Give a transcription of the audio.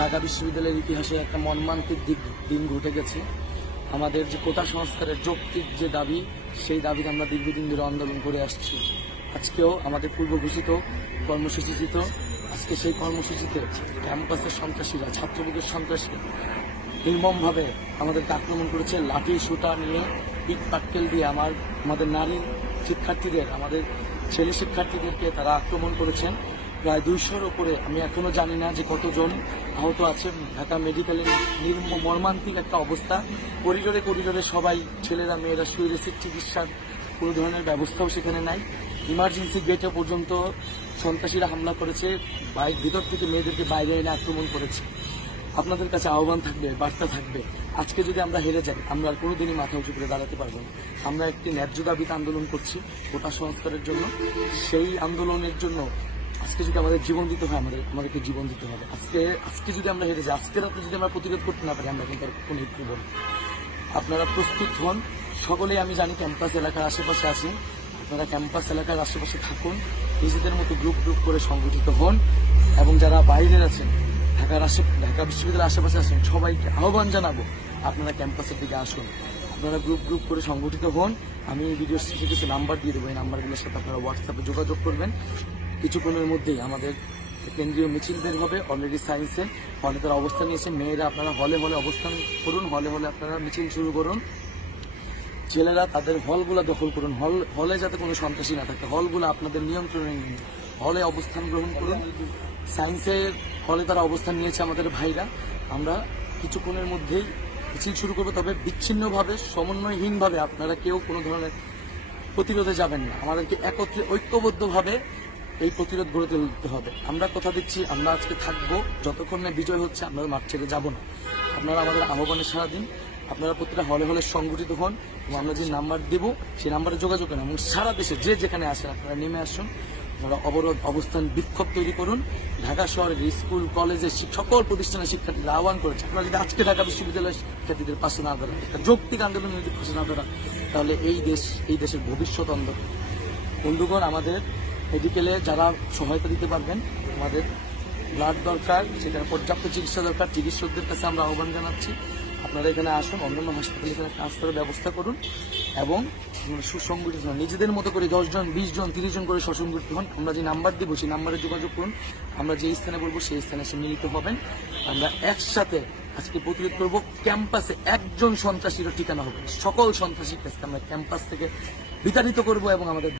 ঢাকা বিশ্ববিদ্যালয়ের ইতিহাসে একটা মর্মান্তিক দিন ঘটে গেছে। আমাদের যে কোটা সংস্কারের যৌক্তিক যে দাবি, সেই দাবিতে আমরা দীর্ঘদিন ধরে আন্দোলন করে আসছি। আজকেও আমাদের পূর্ব ঘোষিত কর্মসূচিতে আজকে সেই কর্মসূচিতে ক্যাম্পাসের সন্ত্রাসীরা, ছাত্রলীগের সন্ত্রাসী নির্মমভাবে আমাদেরকে আক্রমণ করেছে। লাঠি সুতা নিয়ে, ইট পাটকেল দিয়ে আমাদের নারী শিক্ষার্থীদের, আমাদের ছেলে শিক্ষার্থীদেরকে তারা আক্রমণ করেছেন। প্রায় 200-র উপরে, আমি এখনো জানি না যে কতজন আহত আছে। ঢাকা মেডিকেলের মর্মান্তিক একটা অবস্থা। করিডোরে সবাই ছেলেরা মেয়েরা শুয়ে রয়েছে, চিকিৎসার কোনো ধরনের ব্যবস্থাও সেখানে নাই। ইমার্জেন্সি গেটে পর্যন্ত সন্ত্রাসীরা হামলা করেছে, ভিতর থেকে মেয়েদেরকে বাইরে এনে আক্রমণ করেছে। আপনাদের কাছে আহ্বান থাকবে, বার্তা থাকবে, আজকে যদি আমরা হেরে যাই আমরা আর কোনোদিনই মাথা উঁচু করে দাঁড়াতে পারবো না। আমরা একটি ন্যায্য দাবিতে আন্দোলন করছি কোটা সংস্কারের জন্য। সেই আন্দোলনের জন্য আজকে যদি আমাদের জীবন দিতে হয়, আমাদেরকে জীবন দিতে হবে। আজকে যদি আমরা হেরে যাই, আজকে রাতে যদি আমরা প্রতিরোধ করতে না পারি, আমরা কিন্তু কোনো হিট বলি। আপনারা প্রস্তুত হন। সকলেই আমি জানি ক্যাম্পাস এলাকার আশেপাশে আছেন, আপনারা ক্যাম্পাস এলাকার আশেপাশে থাকুন, নিজেদের মতো গ্রুপ করে সংগঠিত হন। এবং যারা বাইরের আছেন, ঢাকা বিশ্ববিদ্যালয়ের আশেপাশে আছেন, সবাইকে আহ্বান জানাবো আপনারা ক্যাম্পাসের দিকে আসুন। আপনারা গ্রুপ করে সংগঠিত হন। আমি এই ভিডিওর শেষে কিছু নাম্বার দিয়ে দেবো, এই নাম্বারগুলোর সাথে আপনারা হোয়াটসঅ্যাপে যোগাযোগ করবেন। কিছুক্ষণের মধ্যেই আমাদের কেন্দ্রীয় মিছিল বের হবে। অলরেডি সায়েন্সে হলে তারা অবস্থান নিয়েছে। মেয়েরা আপনারা হলে অবস্থান করুন, হলে আপনারা মিছিল শুরু করুন। ছেলেরা তাদের হলগুলো দখল করুন। হলে যাতে কোনো সন্ত্রাসী না থাকে, হলগুলো আপনাদের নিয়ন্ত্রণে নিন। হলে অবস্থান গ্রহণ করুন। সায়েন্সের হলে তারা অবস্থান নিয়েছে আমাদের ভাইরা। আমরা কিছুক্ষণের মধ্যেই মিছিল শুরু করবো, তবে বিচ্ছিন্নভাবে, সমন্বয়হীনভাবে আপনারা কেউ কোনো ধরনের প্রতিরোধে যাবেন না। আমাদেরকে একত্রে ঐক্যবদ্ধভাবে এই প্রতিরোধ গড়ে তুলতে হবে। আমরা কথা দিচ্ছি, আমরা আজকে থাকবো যতক্ষণ না বিজয় হচ্ছে, আমরা মাঠ ছেড়ে যাব না। আপনারা আমাদের আহ্বানে সাড়া দিন। আপনারা প্রতিটা হলে সংগঠিত হন এবং আমরা যে নাম্বার দেবো সেই নাম্বারে যোগাযোগ করেন এবং সারা দেশে যে যেখানে আসেন আপনারা নেমে আসুন। আপনারা অবস্থান বিক্ষোভ তৈরি করুন। ঢাকা শহরের স্কুল কলেজের সকল প্রতিষ্ঠানের শিক্ষার্থীরা আহ্বান করেছে, আপনারা যদি আজকে ঢাকা বিশ্ববিদ্যালয়ের শিক্ষার্থীদের পাশে না দাঁড়ান, একটা যৌক্তিক আন্দোলনের যদি পাশে না দাঁড়ান, তাহলে এই দেশের ভবিষ্যৎ অন্ধকার। বন্ধুগণ, আমাদের মেডিকেলে যারা সহায়তা দিতে পারবেন, আমাদের ব্লাড দরকার, সেখানে পর্যাপ্ত চিকিৎসা দরকার, চিকিৎসকদের কাছে আমরা আহ্বান জানাচ্ছি আপনারা এখানে আসুন। অন্যান্য হাসপাতালে এখানে ট্রান্সফারের ব্যবস্থা করুন এবং সুসংগঠিত হন। নিজেদের মতো করে 10 জন 20 জন 30 জন করে সুসংগঠিত হন। আমরা যে নাম্বার দিব সেই নাম্বারে যোগাযোগ করুন। আমরা যে স্থানে বলবো সেই স্থানে এসে মিলিত হবেন। আমরা একসাথে আজকে প্রতিরোধ করবো। ক্যাম্পাসে একজন সন্ত্রাসীর ঠিকানা হবে, সকল সন্ত্রাসীর কাছে আমরা ক্যাম্পাস থেকে বিতাড়িত করবো এবং আমাদের